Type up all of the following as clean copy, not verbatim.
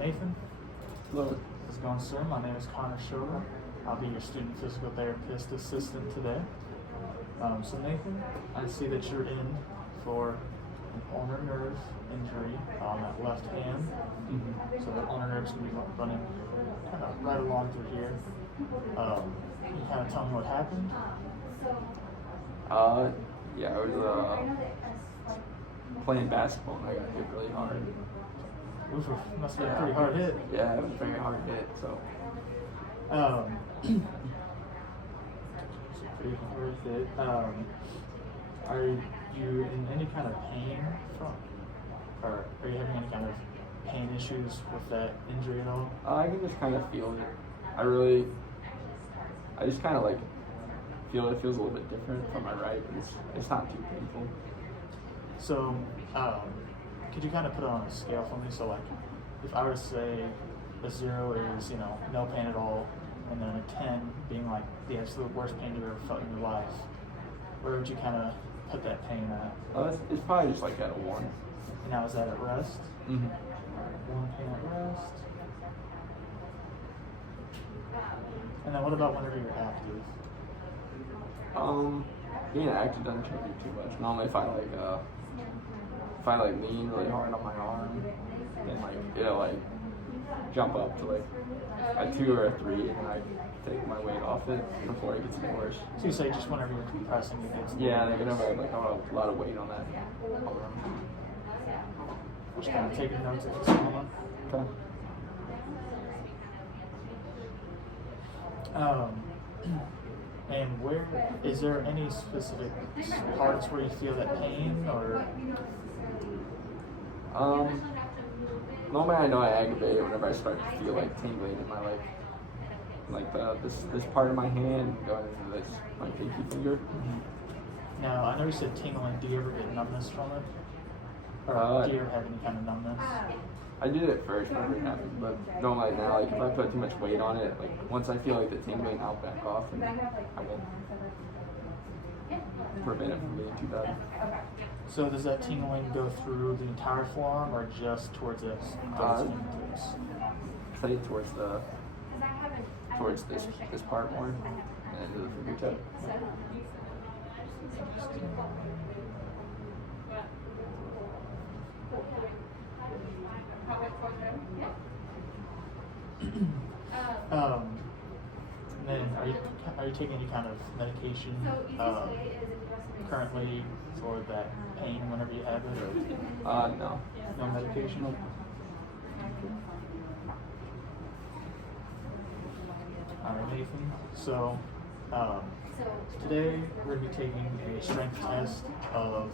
Nathan. Hello. How's it going, sir? My name is Connor Schroeder. I'll be your student physical therapist assistant today. So Nathan, I see that you're in for an ulnar nerve injury on that left hand. Mm-hmm. So the ulnar nerve's going to be running kind of right along through here. Can you kind of tell me what happened? Yeah, I was playing basketball and I got hit really hard. Oof, must have been a pretty hard hit. Yeah, it was a very hard hit, so. Pretty hard hit. Are you in any kind of pain from, or are you having any kind of pain issues with that injury at all? I can just kind of feel it. I just kind of like feel it feels a little bit different from my right, but it's not too painful. So, could you kind of put it on a scale for me? So like, if I were to say a 0 is, no pain at all, and then a 10 being like the absolute worst pain you've ever felt in your life, where would you kind of put that pain at? It's probably just like at a 1. And now is that at rest? Mm-hmm. All right, 1 pain at rest. And then what about whenever you're active? Being active doesn't change it too much. Normally if I lean really hard on my arm, then like it'll like jump up to like a 2 or a 3, and then I take my weight off it before it gets any worse. So you say just whenever you're compressing against the Yeah, like whenever I like have a lot of weight on that arm. Just kind of taking notes if it's going Okay. And where is there any specific parts where you feel that pain, or? Normally I know I aggravate it whenever I start to feel like tingling in my this part of my hand going into this my pinky finger. Mm-hmm. Now I know you said tingling. Do you ever get numbness from it, or do you ever have any kind of numbness? I did it first whenever it happened, but normally now, like if I put too much weight on it, like once I feel like the tingling, I'll back off and I won't prevent it from being too bad. So does that tingling go through the entire forearm or just towards this? Say towards this part more and into the fingertip. And then are you taking any kind of medication currently for that pain whenever you have it? Or No. No medication? Alright, Nathan. So today we're going to be taking a strength test of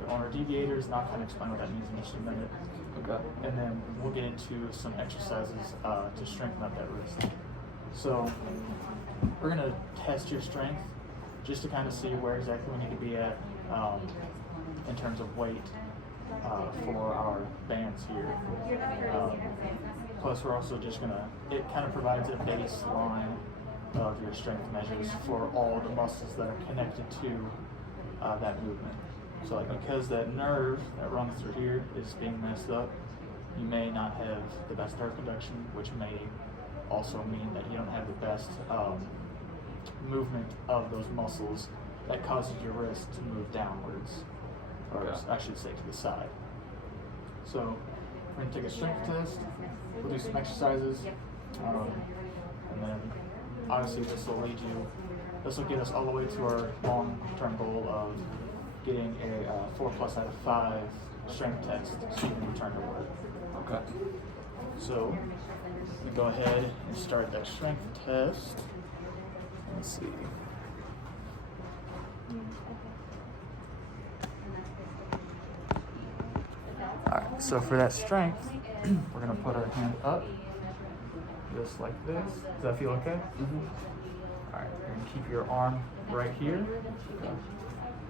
the ulnar deviators, and I'll kind of explain what that means in just a minute. Okay. And then we'll get into some exercises to strengthen up that wrist. So we're going to test your strength just to kind of see where exactly we need to be at in terms of weight for our bands here. Plus we're also just going to, it kind of provides a baseline of your strength measures for all the muscles that are connected to that movement. So like because that nerve that runs through here is being messed up, you may not have the best nerve conduction, which may also mean that you don't have the best movement of those muscles that causes your wrist to move downwards, or I should say to the side. So we're going to take a strength test, we'll do some exercises, and then obviously this will get us all the way to our long-term goal of getting a 4+ out of 5 strength test so you can return to work. Okay. So we go ahead and start that strength test. Let's see. Alright, so for that strength, we're going to put our hand up, just like this. Does that feel okay? Mm-hmm. Alright, you're going to keep your arm right here.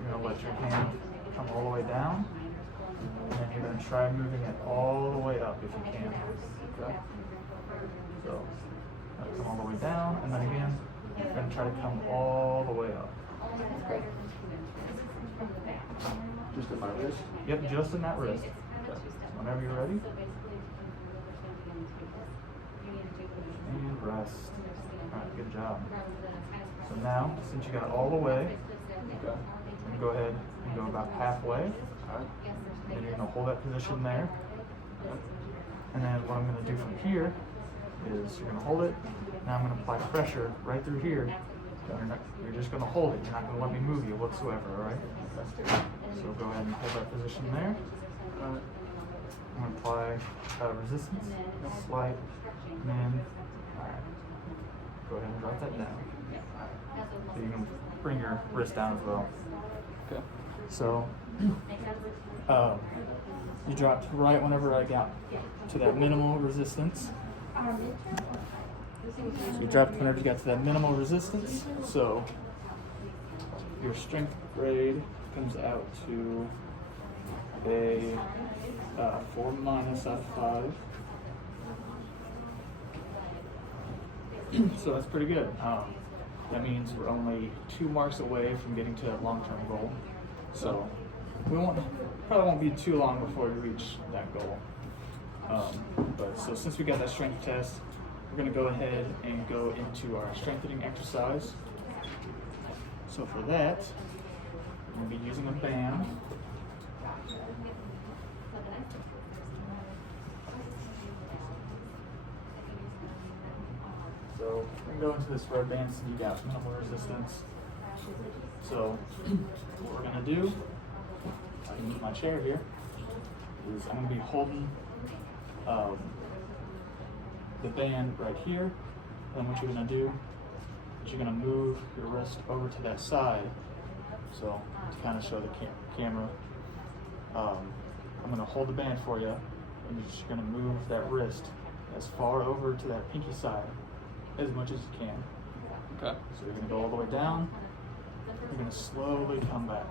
You're going to let your hand come all the way down. And then you're going to try moving it all the way up if you can. Okay? So, come all the way down, and then again, you're going to try to come all the way up. Okay. Just in my wrist? Yep, just in that wrist. Okay. Whenever you're ready. And rest. Alright, good job. So now, since you got all the way, Okay. you can go ahead and go about halfway. Alright. And you're going to hold that position there. And then what I'm going to do from here is you're going to hold it. Now I'm going to apply pressure right through here. You're just going to hold it. You're not going to let me move you whatsoever, alright? So go ahead and hold that position there. Alright. I'm going to apply resistance, slight, and then, alright. Go ahead and drop that down. So you can bring your wrist down as well. Okay. So, you dropped right whenever I got to that minimal resistance. So you dropped whenever you got to that minimal resistance. So your strength grade comes out to a 4 minus out of 5. So that's pretty good. That means we're only 2 marks away from getting to that long-term goal. So we probably won't be too long before we reach that goal. But so since we got that strength test, we're going to go ahead and go into our strengthening exercise. So for that, I'm going to be using a band. So we can go into this road band so you got minimal resistance. So what we're going to do, I can use my chair here, is I'm going to be holding the band right here. Then what you're going to do is you're going to move your wrist over to that side. So to kind of show the camera, I'm going to hold the band for you, and you're just going to move that wrist as far over to that pinky side as much as you can. Okay. So you're going to go all the way down. You're going to slowly come back.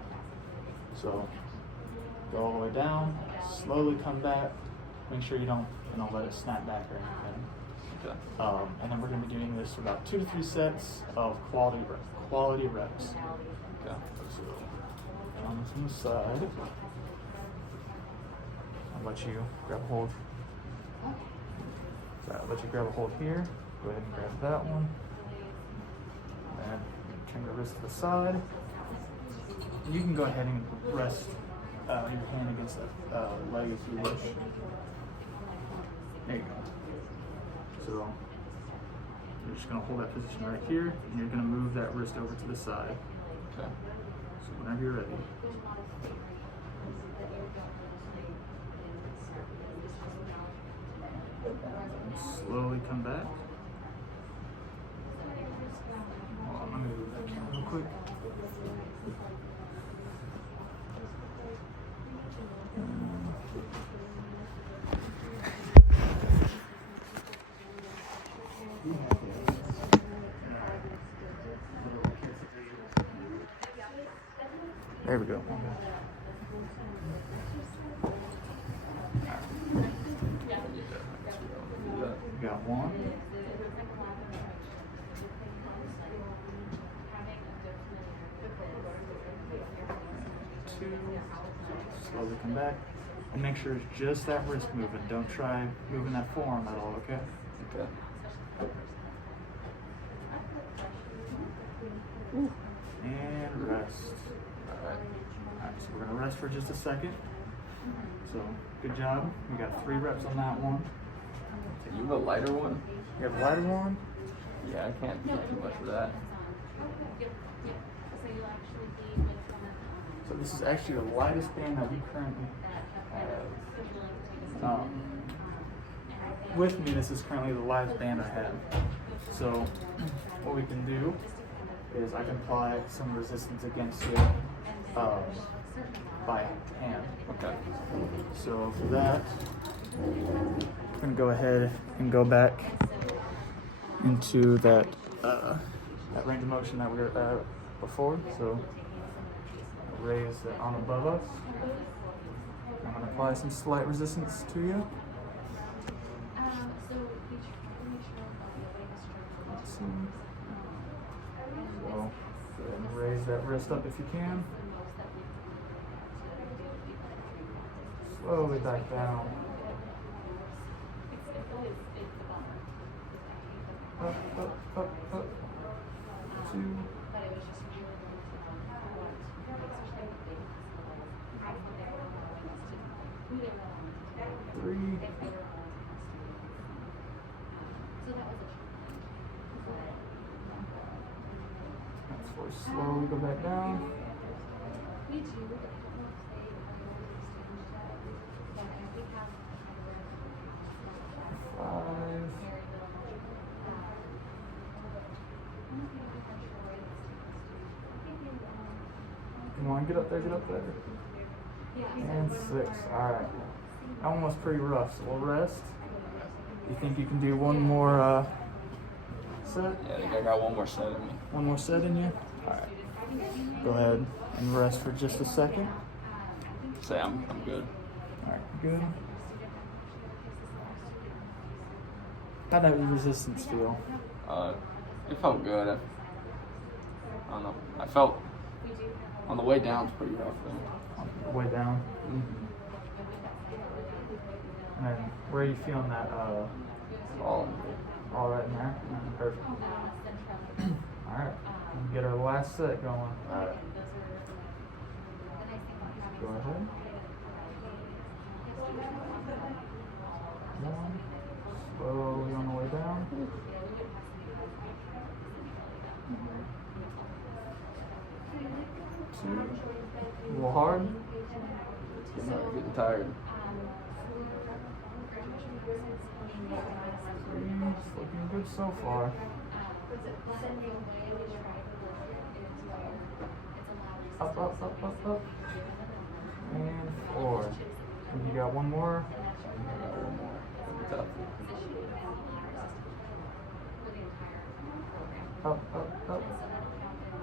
So go all the way down, slowly come back. Make sure you don't let it snap back or anything. Okay. And then we're going to be doing this for about 2 to 3 sets of quality reps. Okay. So on the side, I'll let you grab a hold. So I'll let you grab a hold here. Go ahead and grab that one. And turn your wrist to the side. You can go ahead and rest your hand against that leg if you wish. There you go. So you're just going to hold that position right here, and you're going to move that wrist over to the side. Okay. So whenever you're ready. And slowly come back. Hold on, let me move that camera real quick. There we go. We got 1. 2. Slowly come back. And make sure it's just that wrist moving. Don't try moving that forearm at all, okay? Okay. And rest. Alright, so we're going to rest for just a second. So, good job. We got 3 reps on that one. You have a lighter one? You have a lighter one? Yeah, I can't do too much of that. So this is actually the lightest band that we currently have. With me, this is currently the lightest band I have. So what we can do is I can apply some resistance against it by hand. Okay. So for that, I'm going to go ahead and go back into that range of motion that we were at before. So raise the arm above us. I'm going to apply some slight resistance to you. So go ahead and raise that wrist up if you can. Slowly back down. Up, up, up, up. 2. 3. That's 4. Slowly go back down. 5. Come on, get up there, get up there. And 6. Alright. That one was pretty rough, so we'll rest. You think you can do one more set? Yeah, I think I got one more set in me. One more set in you? Alright. Go ahead and rest for just a second. Say I'm good. Alright, good. How'd that resistance feel? It felt good. I don't know. I felt on the way down it's pretty rough though. On the way down? Mm-hmm. And then where are you feeling that? All Right in there? Perfect. Alright. We'll get our last set going. right. Go ahead. 1. Slowly on the way down. 2. A little hard. Getting tired. 3. It's looking good so far. Up, up, up, up, up. And 4. And you got one more? I got one more. It'll be tough. Up, up, up.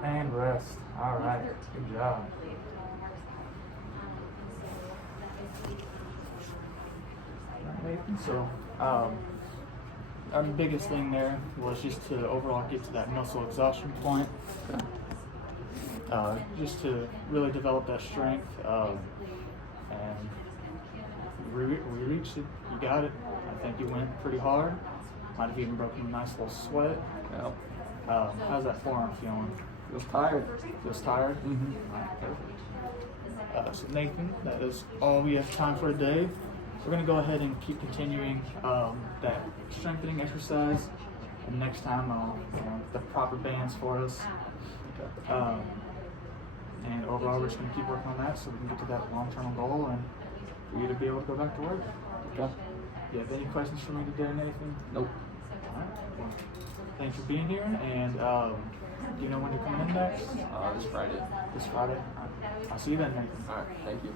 And rest. Alright. Good job. Nathan, so our biggest thing there was just to overall get to that muscle exhaustion point. Just to really develop that strength. And we reached it. You got it. I think you went pretty hard. Might have even broken a nice little sweat. Yep. How's that forearm feeling? Feels tired. Feels tired? Mm-hmm. Alright, perfect. So Nathan, that is all we have time for today. We're going to go ahead and keep continuing that strengthening exercise. And next time I'll the proper bands for us. And overall, we're just going to keep working on that so we can get to that long-term goal and for you to be able to go back to work. Okay. Do you have any questions for me today, Nathan? Nope. All right. Well, thanks for being here. And do you know when you're coming in next? This Friday. This Friday? All right. I'll see you then, Nathan. All right. Thank you.